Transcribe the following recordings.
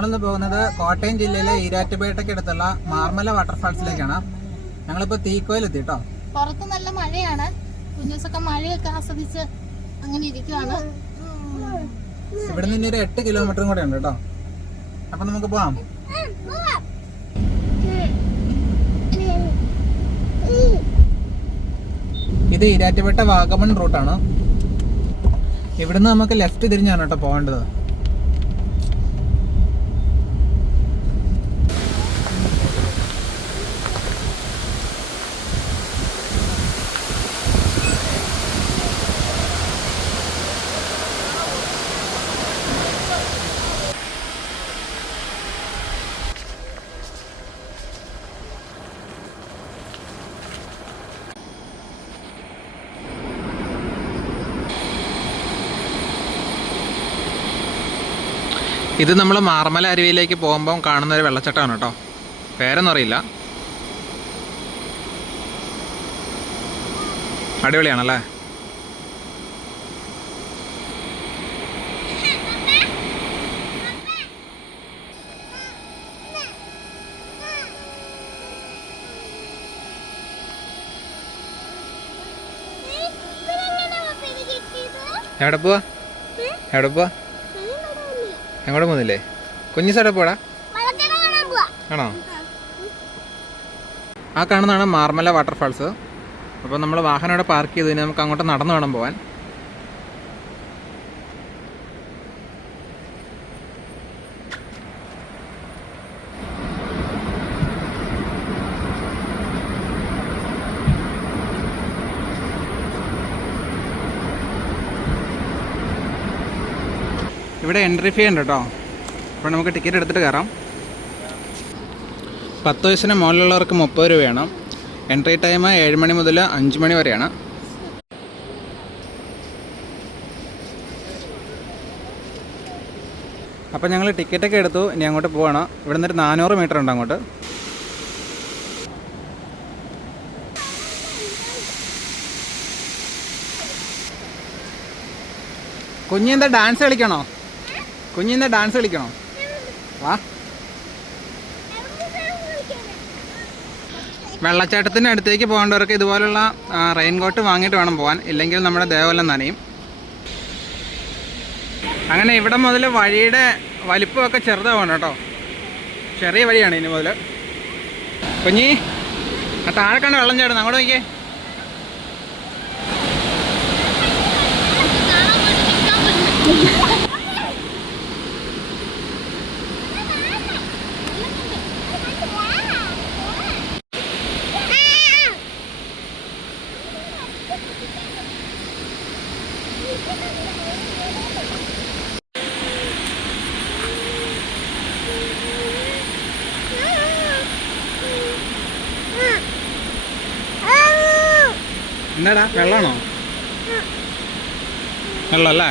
നമ്മളിന്ന് പോകുന്നത് കോട്ടയം ജില്ലയിലെ ഈരാറ്റുപേട്ടയ്ക്കടുത്തുള്ള മാർമല വാട്ടർഫാൾസിലേക്കാണ്. ഞങ്ങളിപ്പോൾ തീക്കോയിലെത്തി കേട്ടോ പുറത്ത് നല്ല മഴയാണ്. കുഞ്ഞൂസൊക്കെ മഴയൊക്കെ ആസ്വദിച്ച് അങ്ങനെ ഇരിക്കുവാണ്. ഇവിടെ നിന്ന് ഒരു എട്ട് കിലോമീറ്ററും കൂടെ ഉണ്ട് കേട്ടോ. അപ്പം നമുക്ക് പോവാം. ഇത് ഈരാറ്റുപേട്ട വാഗമൺ റൂട്ടാണ്. ഇവിടുന്ന് നമുക്ക് ലെഫ്റ്റ് തിരിഞ്ഞാണ് കേട്ടോ പോകേണ്ടത്. ഇത് നമ്മൾ മാർമല അരുവിയിലേക്ക് പോകുമ്പോൾ കാണുന്ന ഒരു വെള്ളച്ചാട്ടമാണ് കേട്ടോ. പേരൊന്നും അറിയില്ല. അടിപൊളിയാണല്ലേ? എവിടെ പോവാ? എവിടെ പോവാ? എങ്ങോട്ട് പോകുന്നില്ലേ? കുഞ്ഞു സ്ഥലം പോടാ. ആണോ? ആ കാണുന്നതാണ് മാർമല വാട്ടർഫാൾസ്. അപ്പോൾ നമ്മൾ വാഹനം അവിടെ പാർക്ക് ചെയ്ത് കഴിഞ്ഞാൽ നമുക്ക് അങ്ങോട്ട് നടന്നു വേണം പോകാൻ ഇവിടെ എൻട്രി ഫീ ഉണ്ട് കേട്ടോ അപ്പോൾ നമുക്ക് ടിക്കറ്റ് എടുത്തിട്ട് കയറാം പത്ത് വയസ്സിന് മുകളിലുള്ളവർക്ക് മുപ്പത് രൂപയാണ്. എൻട്രി ടൈം ഏഴ് മണി മുതൽ അഞ്ച് മണി വരെയാണ്. അപ്പോൾ ഞങ്ങൾ ടിക്കറ്റൊക്കെ എടുത്തു. ഇനി അങ്ങോട്ട് പോവാണ്. ഇവിടെ നിന്നൊരു നാനൂറ് മീറ്റർ ഉണ്ട് അങ്ങോട്ട്. കുഞ്ഞെന്താ ഡാൻസ് കളിക്കണോ? കുഞ്ഞിന്ന് ഡാൻസ് കളിക്കണോ? വാ. വെള്ളച്ചാട്ടത്തിന്റെ അടുത്തേക്ക് പോകേണ്ടവർക്ക് ഇതുപോലുള്ള റെയിൻകോട്ട് വാങ്ങിയിട്ട് വേണം പോകാൻ ഇല്ലെങ്കിൽ നമ്മുടെ ദേവലം നനയും. അങ്ങനെ ഇവിടെ മുതൽ വഴിയുടെ വലിപ്പമൊക്കെ ചെറുതാവണം കേട്ടോ. ചെറിയ വഴിയാണ് ഇനി മുതൽ കുഞ്ഞി ആ താഴെ കണ്ട വെള്ളം ചേട്ടൻ അങ്ങോട്ട് നോക്കിയേ. എന്താടാ വെള്ളമാണോ? വെള്ളം അല്ലേ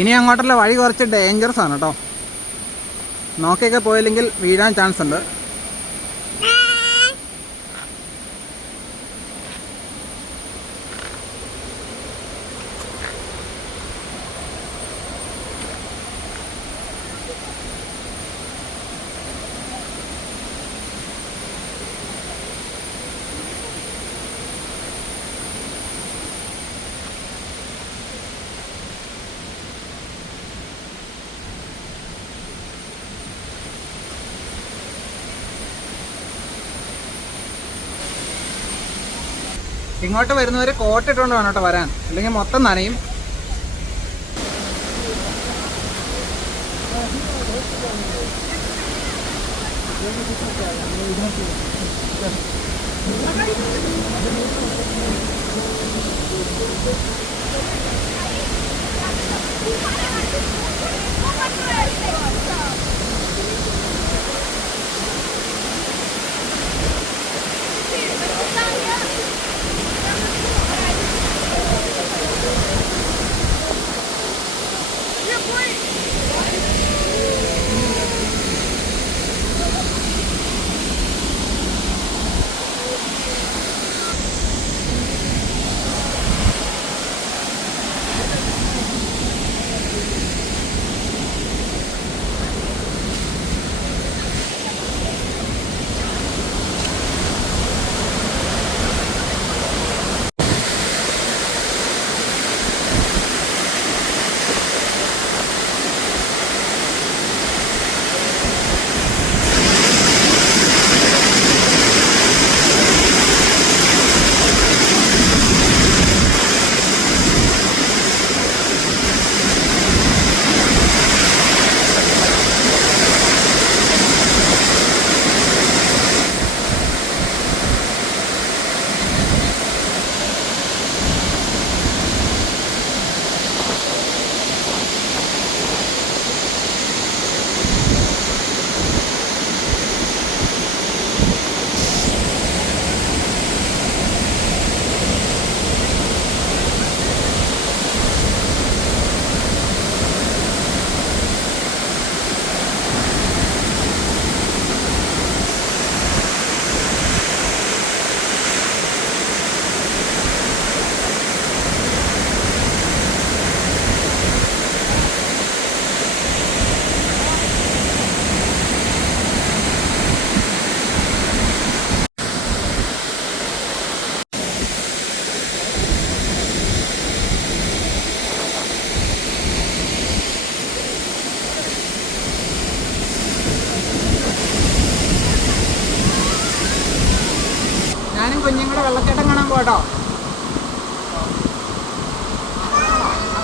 ഇനി അങ്ങോട്ടുള്ള വഴി കുറച്ച് ഡേഞ്ചറസ് ആണ് കേട്ടോ. നോക്കിയൊക്കെ പോയില്ലെങ്കിൽ വീഴാൻ ചാൻസ് ഉണ്ട്. ഇങ്ങോട്ട് വരുന്നവർ കോട്ട് ഇട്ടുകൊണ്ട് വേണം കേട്ടോ വരാൻ. അല്ലെങ്കിൽ മൊത്തം നനയും.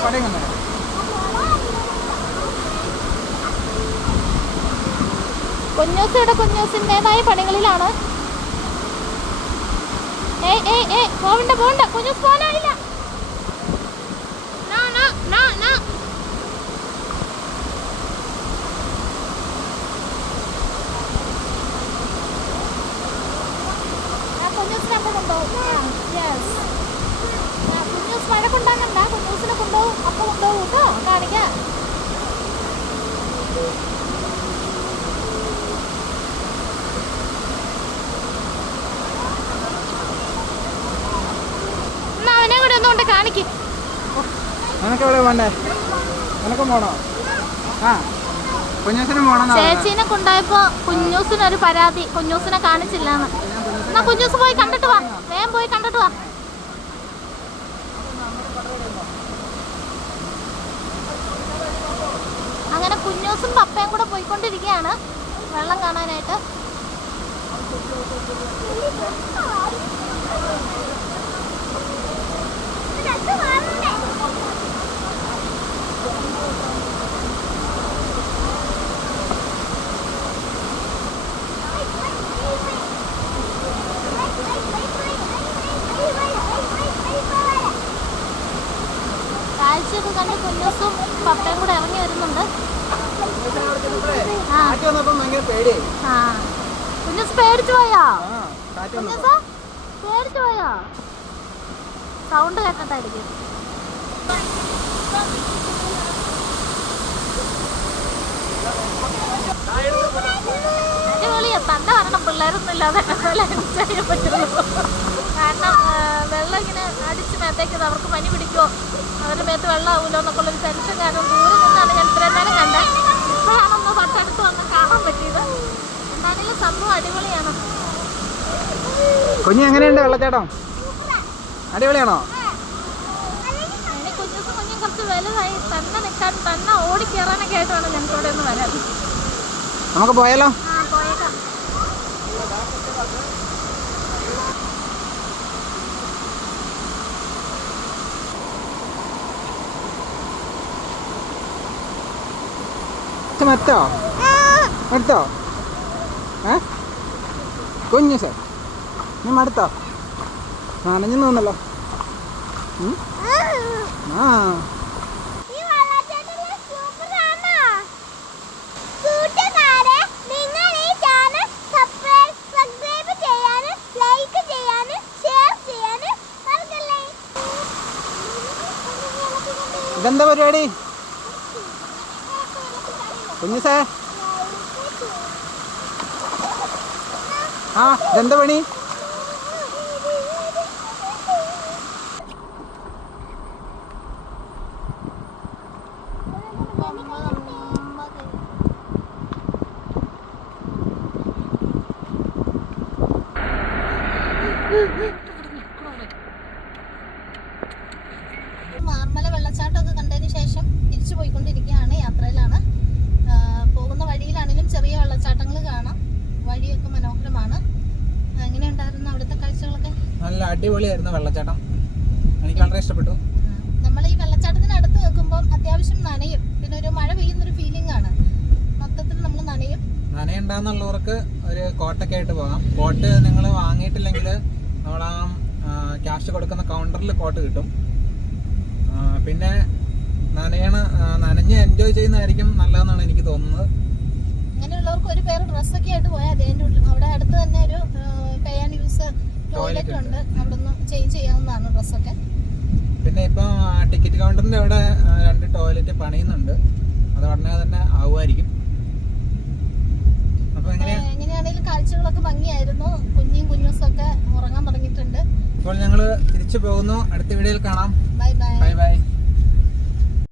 പടയും കണ്ടേ കുഞ്ഞൂസ് ഇവിടെ കുഞ്ഞൂസിന്റെതായ പണികളിലാണ്. ഏയ് ഏയ് ഏയ് പോവണ്ട പോവണ്ട. കുഞ്ഞൂസ് പോകാനായില്ല. ആ, കുഞ്ഞൂസിനെ അപ്പൊ കൊണ്ടുപോകും. ആ, yes. ആ, കൊണ്ടാകണ്ട കുഞ്ഞൂസിനെ കൊണ്ടുപോകും. അപ്പൊ കൊണ്ടുപോകും കേട്ടോ. കാണിക്കാം. അവനെ കൂടെ ഒന്നുകൊണ്ട് കാണിക്ക്. നിനക്ക് എവിടെ വേണ്ടേ നിനക്കും പോണോ? ആ. കുഞ്ഞൂസിനും പോണെന്നാ ചേച്ചീനെ കൊണ്ടായപ്പോ കുഞ്ഞൂസിനൊരു പരാതി. കുഞ്ഞൂസിനെ കാണിച്ചില്ലാന്ന്. എന്നാ കുഞ്ഞൂസ് പോയി കണ്ടിട്ട് വാ. വേഗം പോയി കണ്ടിട്ട് വാ. അങ്ങനെ കുഞ്ഞൂസും പപ്പയും കൂടെ പോയിക്കൊണ്ടിരിക്കുകയാണ്. വെള്ളം കാണാനായിട്ട് കാഴ്ചയൊക്കെ കണ്ട് കുഞ്ഞൂസും പപ്പയും കൂടെ ഇറങ്ങി വരുന്നുണ്ട് ആ. കാറ്റ് വന്നപ്പം ഭയങ്കര പേടിയായി. ആ. കുഞ്ഞൂസ് പേടിച്ചു പോയാ? കാറ്റ് വന്നപ്പോ. പേടിച്ചു പോയാ? സൗണ്ട് കേട്ടിട്ടായിരിക്കും അടിപൊളിയാ. തന്നെ വരണം പിള്ളേരൊന്നും ഇല്ലാതെ. ചെയ്യാൻ പറ്റുള്ളൂ. കാരണം വെള്ളം ഇങ്ങനെ അടിച്ച് മേത്തേക്കത് അവർക്ക് പനി പിടിക്കുമോ അവരുടെ മേത്ത് വെള്ളം ആവുമല്ലോ എന്നൊക്കെ ഉള്ളൊരു ടെൻഷൻ കാരണം ദൂരെ നിന്നാണ് ഞാൻ ഇത്രയും നേരം കണ്ടത്. ഇപ്പോഴാണൊന്ന് തൊട്ടടുത്ത് വന്ന് കാണാൻ പറ്റിയത്. എന്താണെങ്കിലും സംഭവം അടിപൊളിയാണ്. കുഞ്ഞു എങ്ങനെയുണ്ട് വെള്ളച്ചാട്ടം? അടിപൊളിയാണോ? വലുതായി തന്നെ നിൽക്കാൻ തന്നെ ഓടിക്കേറാനൊക്കെ ആയിട്ടാണ് ഞങ്ങൾക്ക് ഇവിടെ ഒന്ന് വരാൻ നമുക്ക് പോയാലോ? ഇത് മത്തോ എടുത്തോ? ഏ? കുഞ്ഞു സാർ. നീ മടുത്തോ? നനഞ്ഞു തോന്നല്ലോ ഉം? ആ. കൂട്ടുകാരെ നിങ്ങൾ കുഞ്ഞു സേ ആ ഇതെന്താ പണി? മാർമല വെള്ളച്ചാട്ടമൊക്കെ കണ്ടതിന് ശേഷം തിരിച്ചു പോയിക്കൊണ്ടിരിക്കുകയാണ് യാത്രയിലാണ് ആ, പോകുന്ന വഴിയിലാണെങ്കിലും ചെറിയ വെള്ളച്ചാട്ടങ്ങൾ കാണാം വഴിയൊക്കെ മനോഹരമാണ് ആ, എങ്ങനെയുണ്ടായിരുന്നു അവിടുത്തെ കാഴ്ചകളൊക്കെ നല്ല അടിപൊളിയായിരുന്നു വെള്ളച്ചാട്ടം. എനിക്ക് വളരെ ഇഷ്ടപ്പെട്ടു. നമ്മൾ ഈ വെള്ളച്ചാട്ടത്തിന് അടുത്ത് നിൽക്കുമ്പോൾ അത്യാവശ്യം നനയും. പിന്നെ ഒരു മഴ പെയ്യുന്നൊരു ഫീലിംഗ് ആണ്. മൊത്തത്തിൽ നമ്മൾ നനയും. നനയുണ്ടാന്നുള്ളവർക്ക് ഒരു കോട്ടൊക്കെ ആയിട്ട് പോകാം. കോട്ട് നിങ്ങൾ വാങ്ങിയിട്ടില്ലെങ്കിൽ നമ്മൾ ആ ക്യാഷ് കൊടുക്കുന്ന കൗണ്ടറിൽ കോട്ട് കിട്ടും. പിന്നെ നനയണ നനഞ്ഞ് എൻജോയ് ചെയ്യുന്നതായിരിക്കും നല്ലതെന്നാണ് എനിക്ക് തോന്നുന്നത്. അങ്ങനെയുള്ളവർക്ക് ഒരു പേര് ഡ്രസ്സൊക്കെ ആയിട്ട് പോയാൽ അതിന്റെ അവിടെ അടുത്ത് തന്നെ ഒരു പേ ആൻഡ് യൂസ് ടോയ്ലറ്റ് ഉണ്ട്. അവിടുന്ന് ചേഞ്ച് ചെയ്യാവുന്നതാണ് ഡ്രസ്സൊക്കെ. പിന്നെ ഇപ്പം ടിക്കറ്റ് കൗണ്ടറിന്റെ അവിടെ രണ്ട് ടോയ്ലറ്റ് പണിയുന്നുണ്ട്. അത് ഉടനെ തന്നെ ആവുമായിരിക്കും. അപ്പോൾ എങ്ങനെയാ? എങ്ങനെയാണെങ്കിലും കാഴ്ചകളൊക്കെ ഭംഗിയായിരുന്നു. കുഞ്ഞും കുഞ്ഞൂസും ഒക്കെ ഉറങ്ങാൻ തുടങ്ങിയിട്ടുണ്ട്. ഇപ്പോൾ ഞങ്ങൾ തിരിച്ചു പോകുന്നു. അടുത്ത വീഡിയോയിൽ കാണാം. Bye bye. Bye bye.